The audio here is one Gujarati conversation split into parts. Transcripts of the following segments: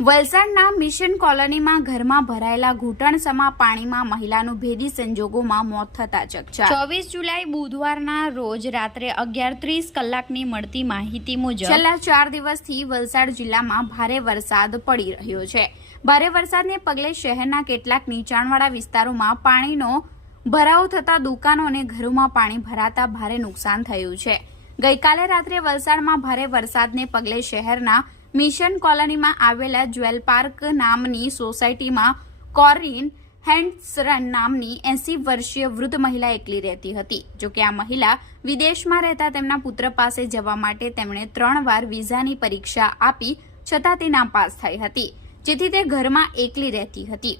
વલસાડના મિશન કોલોનીમાં ઘરમાં ભરાયેલા ઘૂંટણસમા પાણીમાં મહિલાનું ભેદી સંજોગોમાં મોત થતા ચકચાર. ચોવીસ જુલાઈ બુધવારના રોજ રાત્રે અગિયાર ત્રીસ કલાકની મળતી માહિતી મુજબ છેલ્લા ચાર દિવસથી વલસાડ જિલ્લામાં ભારે વરસાદ પડી રહ્યો છે. ભારે વરસાદને પગલે શહેરના કેટલાક નીચાણવાળા વિસ્તારોમાં પાણીનો ભરાવો થતા દુકાનો અને ઘરોમાં પાણી ભરાતા ભારે નુકસાન થયું છે. ગઈકાલે રાત્રે વલસાડમાં ભારે વરસાદને પગલે શહેરના મિશન કોલોનીમાં આવેલા જ્વેલ પાર્ક નામની સોસાયટીમાં કોરિન હેન્ડસરન નામની એસી વર્ષીય વૃદ્ધ મહિલા એકલી રહેતી હતી. જોકે આ મહિલા વિદેશમાં રહેતા તેમના પુત્ર પાસે જવા માટે તેમણે ત્રણ વાર વિઝાની પરીક્ષા આપી, છતાં તે નાપાસ થઈ હતી, જેથી તે ઘરમાં એકલી રહેતી હતી.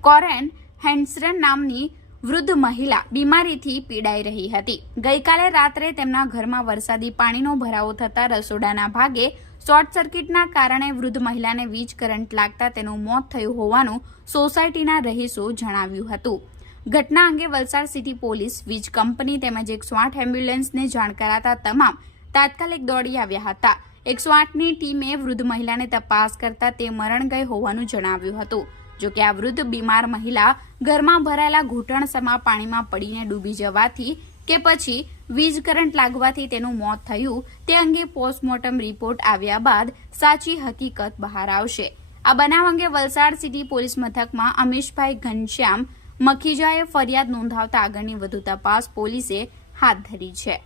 કોરેન હેન્ડસરન નામની વૃદ્ધ મહિલા બીમારીથી પીડાઈ રહી હતી. ગઈકાલે રાત્રે તેમના ઘરમાં વરસાદી પાણીનો ભરાવો થતાં રસોડાના ભાગે શોર્ટ સર્કિટના કારણે વૃદ્ધ મહિલાને વીજ કરંટ લાગતા તેનું મોત થયું હોવાનું સોસાયટીના રહીશો જણાવ્યું હતું. ઘટના અંગે વલસાડ સિટી પોલીસ, વીજ કંપની તેમજ એકસો આઠ એમ્બ્યુલન્સને જાણ કરાતા તમામ તાત્કાલિક દોડી આવ્યા હતા. એકસો આઠની ટીમે વૃદ્ધ મહિલાને તપાસ કરતા તે મરણ ગઈ હોવાનું જણાવ્યું હતું. જોકે આ વૃદ્ધ બીમાર મહિલા ઘરમાં ભરાયેલા ઘૂંટણસમા પાણીમાં પડીને ડૂબી જવાથી કે પછી વીજ કરંટ લાગવાથી તેનું મોત થયું, તે અંગે પોસ્ટમોર્ટમ રિપોર્ટ આવ્યા બાદ સાચી હકીકત બહાર આવશે. આ બનાવ અંગે વલસાડ સિટી પોલીસ મથકમાં અમીશભાઈ ઘનશ્યામ મખીજાએ ફરિયાદ નોંધાવતા આગળની વધુ તપાસ પોલીસે હાથ ધરી છે.